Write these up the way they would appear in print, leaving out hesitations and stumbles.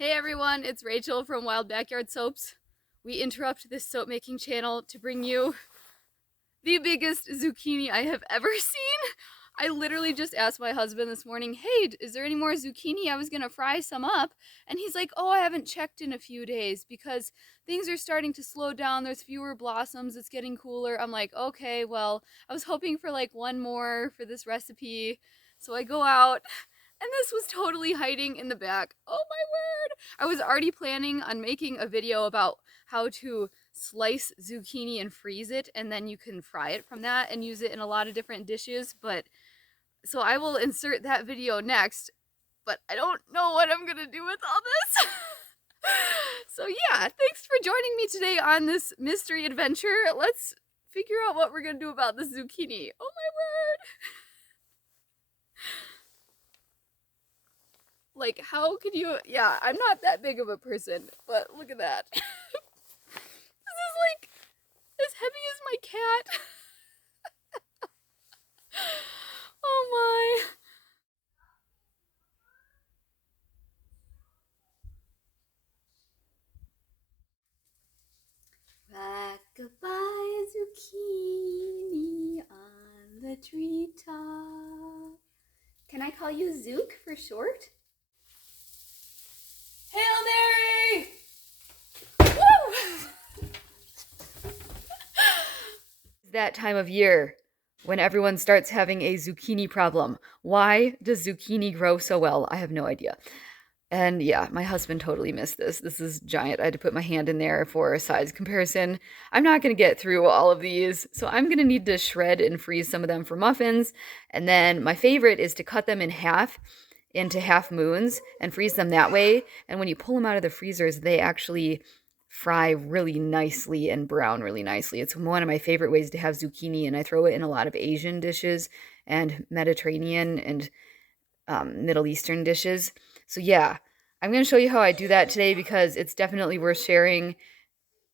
Hey everyone, it's Rachel from Wild Backyard Soaps. We interrupt this soap making channel to bring you the biggest zucchini I have ever seen. I literally just asked my husband this morning, hey, is there any more zucchini? I was gonna fry some up. And he's like, oh, I haven't checked in a few days because things are starting to slow down. There's fewer blossoms. It's getting cooler. I'm like, okay, well, I was hoping for like one more for this recipe. So I go out and this was totally hiding in the back. Oh my word! I was already planning on making a video about how to slice zucchini and freeze it, and then you can fry it from that and use it in a lot of different dishes. But so I will insert that video next, but I don't know what I'm gonna do with all this. So yeah, thanks for joining me today on this mystery adventure. Let's figure out what we're gonna do about this zucchini. Oh my word! Like, how could you? Yeah, I'm not that big of a person, but look at that. This is like as heavy as my cat. Oh my. Rockabye zucchini on the treetop. Can I call you Zook for short? Hail Mary! Woo! That time of year when everyone starts having a zucchini problem. Why does zucchini grow so well? I have no idea. And yeah, my husband totally missed this. This is giant. I had to put my hand in there for a size comparison. I'm not going to get through all of these, so I'm going to need to shred and freeze some of them for muffins. And then my favorite is to cut them in half into half moons and freeze them that way. And when you pull them out of the freezers, they actually fry really nicely and brown really nicely. It's one of my favorite ways to have zucchini, and I throw it in a lot of Asian dishes and Mediterranean and Middle Eastern dishes. So yeah, I'm going to show you how I do that today because it's definitely worth sharing,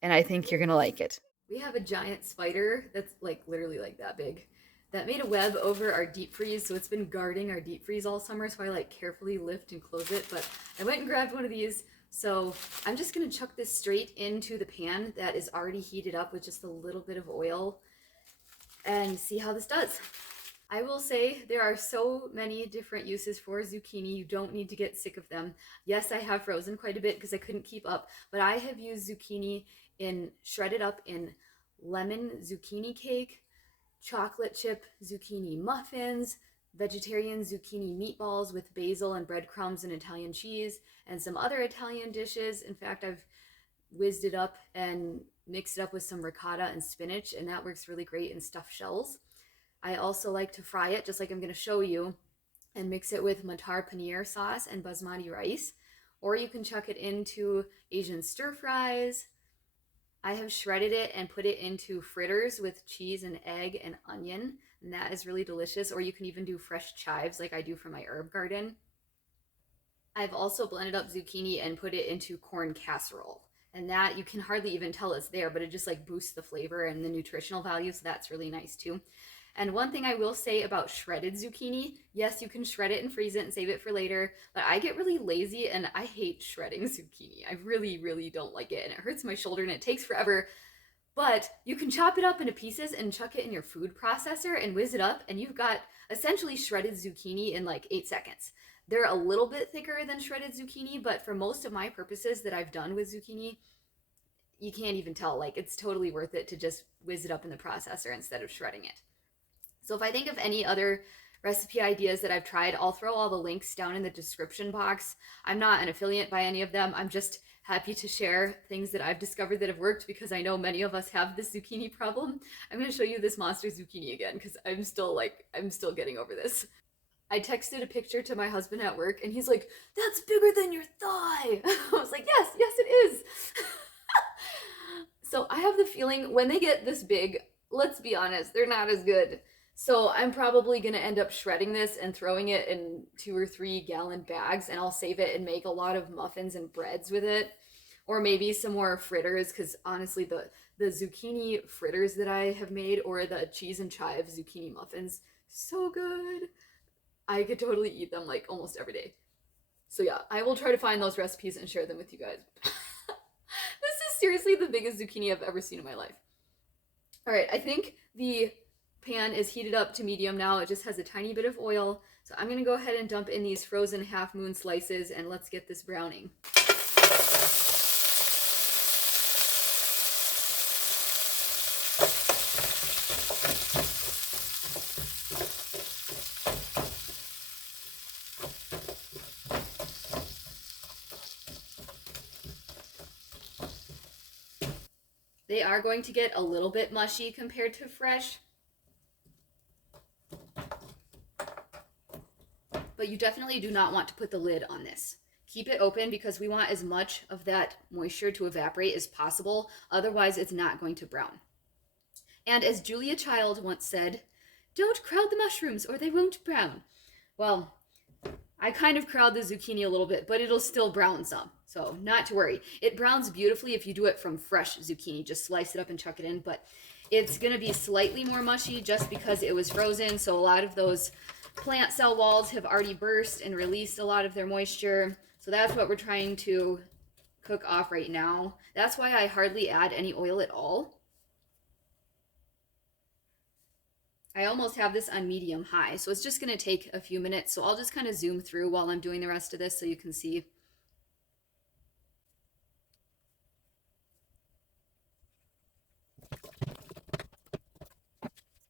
and I think you're going to like it. We have a giant spider that's like literally like that big that made a web over our deep freeze, so it's been guarding our deep freeze all summer, so I like carefully lift and close it. But I went and grabbed one of these, so I'm just going to chuck this straight into the pan that is already heated up with just a little bit of oil and see how this does. I will say there are so many different uses for zucchini. You don't need to get sick of them. Yes, I have frozen quite a bit because I couldn't keep up, but I have used zucchini in shredded up in lemon zucchini cake, chocolate chip zucchini muffins, vegetarian zucchini meatballs with basil and breadcrumbs and Italian cheese, and some other Italian dishes. In fact, I've whizzed it up and mixed it up with some ricotta and spinach, and that works really great in stuffed shells. I also like to fry it, just like I'm going to show you, and mix it with Matar paneer sauce and basmati rice. Or you can chuck it into Asian stir fries. I have shredded it and put it into fritters with cheese and egg and onion, and that is really delicious. Or you can even do fresh chives like I do from my herb garden. I've also blended up zucchini and put it into corn casserole. And that you can hardly even tell it's there, but it just like boosts the flavor and the nutritional value, so that's really nice too. And one thing I will say about shredded zucchini, yes, you can shred it and freeze it and save it for later, but I get really lazy and I hate shredding zucchini. I really, really don't like it, and it hurts my shoulder and it takes forever. But you can chop it up into pieces and chuck it in your food processor and whiz it up, and you've got essentially shredded zucchini in like 8 seconds. They're a little bit thicker than shredded zucchini, but for most of my purposes that I've done with zucchini, you can't even tell. Like, it's totally worth it to just whiz it up in the processor instead of shredding it. So if I think of any other recipe ideas that I've tried, I'll throw all the links down in the description box. I'm not an affiliate by any of them. I'm just happy to share things that I've discovered that have worked because I know many of us have this zucchini problem. I'm going to show you this monster zucchini again because I'm still getting over this. I texted a picture to my husband at work and he's like, that's bigger than your thigh. I was like, yes, yes it is. So I have the feeling when they get this big, let's be honest, they're not as good. So I'm probably going to end up shredding this and throwing it in 2 or 3 gallon bags, and I'll save it and make a lot of muffins and breads with it. Or maybe some more fritters, because honestly the zucchini fritters that I have made, or the cheese and chive zucchini muffins, so good. I could totally eat them like almost every day. So yeah, I will try to find those recipes and share them with you guys. This is seriously the biggest zucchini I've ever seen in my life. All right, I think the pan is heated up to medium now. It just has a tiny bit of oil. So I'm gonna go ahead and dump in these frozen half moon slices and let's get this browning. They are going to get a little bit mushy compared to fresh, but you definitely do not want to put the lid on this. Keep it open because we want as much of that moisture to evaporate as possible, otherwise it's not going to brown. And as Julia Child once said, don't crowd the mushrooms or they won't brown. Well, I kind of crowd the zucchini a little bit, but it'll still brown some. So not to worry. It browns beautifully if you do it from fresh zucchini. Just slice it up and chuck it in. But it's going to be slightly more mushy just because it was frozen. So a lot of those plant cell walls have already burst and released a lot of their moisture. So that's what we're trying to cook off right now. That's why I hardly add any oil at all. I almost have this on medium high, so it's just going to take a few minutes. So I'll just kind of zoom through while I'm doing the rest of this so you can see.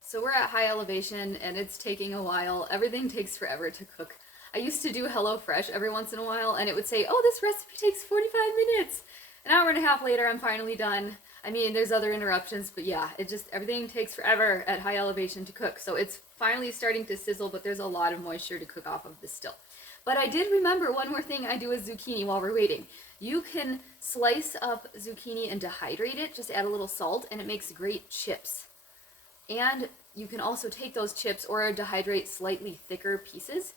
So we're at high elevation and it's taking a while. Everything takes forever to cook. I used to do HelloFresh every once in a while and it would say, oh, this recipe takes 45 minutes. An hour and a half later, I'm finally done. I mean, there's other interruptions, but yeah, everything takes forever at high elevation to cook. So it's finally starting to sizzle, but there's a lot of moisture to cook off of this still. But I did remember one more thing I do with zucchini while we're waiting. You can slice up zucchini and dehydrate it, just add a little salt, and it makes great chips. And you can also take those chips or dehydrate slightly thicker pieces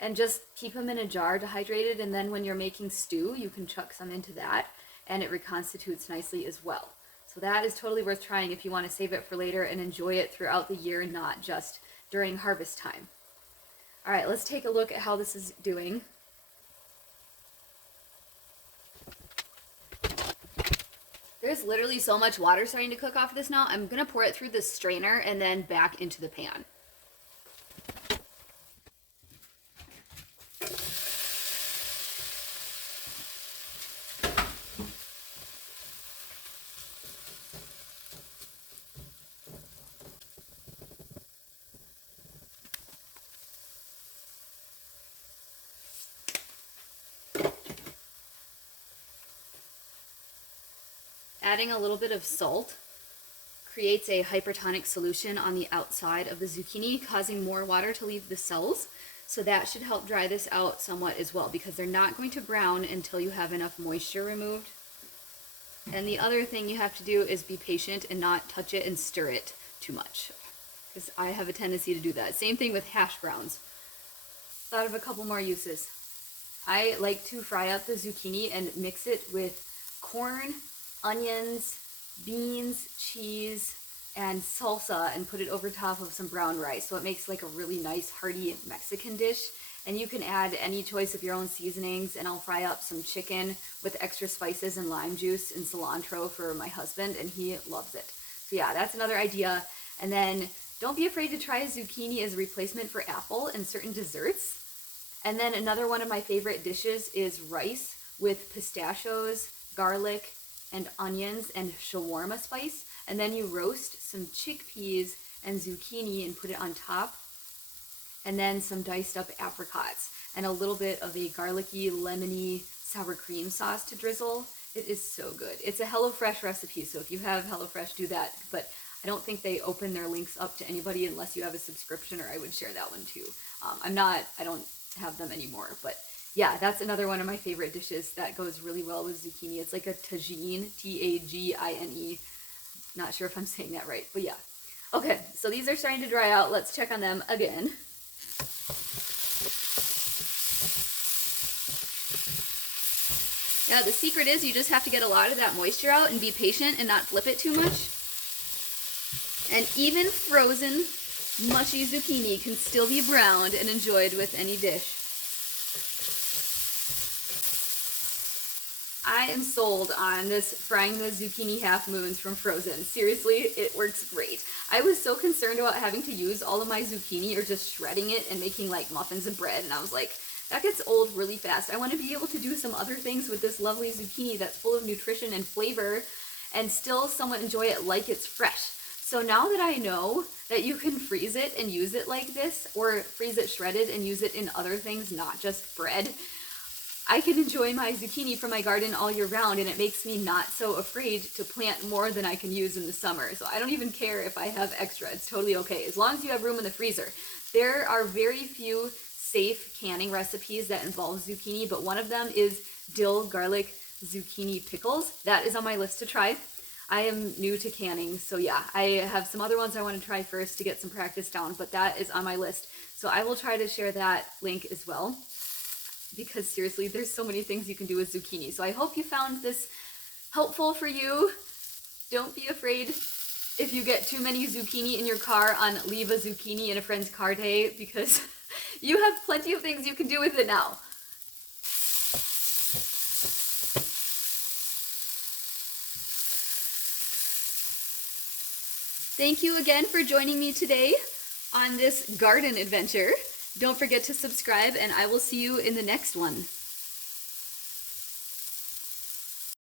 and just keep them in a jar dehydrated, and then when you're making stew, you can chuck some into that, and it reconstitutes nicely as well. So that is totally worth trying if you want to save it for later and enjoy it throughout the year, not just during harvest time. All right, let's take a look at how this is doing. There's literally so much water starting to cook off this now. I'm going to pour it through the strainer and then back into the pan. Adding a little bit of salt creates a hypertonic solution on the outside of the zucchini, causing more water to leave the cells. So that should help dry this out somewhat as well, because they're not going to brown until you have enough moisture removed. And the other thing you have to do is be patient and not touch it and stir it too much, because I have a tendency to do that. Same thing with hash browns. Thought of a couple more uses. I like to fry up the zucchini and mix it with corn, onions, beans, cheese, and salsa and put it over top of some brown rice. So it makes like a really nice hearty Mexican dish. And you can add any choice of your own seasonings, and I'll fry up some chicken with extra spices and lime juice and cilantro for my husband, and he loves it. So yeah, that's another idea. And then don't be afraid to try zucchini as a replacement for apple in certain desserts. And then another one of my favorite dishes is rice with pistachios, garlic, and onions and shawarma spice, and then you roast some chickpeas and zucchini and put it on top, and then some diced up apricots and a little bit of a garlicky, lemony sour cream sauce to drizzle. It is so good. It's a HelloFresh recipe, so if you have HelloFresh, do that, but I don't think they open their links up to anybody unless you have a subscription, or I would share that one too. I don't have them anymore, but yeah, that's another one of my favorite dishes that goes really well with zucchini. It's like a tagine, Tagine. Not sure if I'm saying that right, but yeah. Okay, so these are starting to dry out. Let's check on them again. Yeah, the secret is you just have to get a lot of that moisture out and be patient and not flip it too much. And even frozen, mushy zucchini can still be browned and enjoyed with any dish. I am sold on this frying the zucchini half moons from Frozen. Seriously, it works great. I was so concerned about having to use all of my zucchini or just shredding it and making like muffins and bread, and I was like, that gets old really fast. I want to be able to do some other things with this lovely zucchini that's full of nutrition and flavor and still somewhat enjoy it like it's fresh. So now that I know that you can freeze it and use it like this, or freeze it shredded and use it in other things, not just bread, I can enjoy my zucchini from my garden all year round, and it makes me not so afraid to plant more than I can use in the summer. So I don't even care if I have extra. It's totally okay, as long as you have room in the freezer. There are very few safe canning recipes that involve zucchini, but one of them is dill garlic zucchini pickles. That is on my list to try. I am new to canning, so yeah, I have some other ones I want to try first to get some practice down, but that is on my list. So I will try to share that link as well, because seriously, there's so many things you can do with zucchini. So I hope you found this helpful for you. Don't be afraid if you get too many zucchini in your car on Leave a Zucchini in a Friend's Car Day, because you have plenty of things you can do with it now. Thank you again for joining me today on this garden adventure. Don't forget to subscribe, and I will see you in the next one.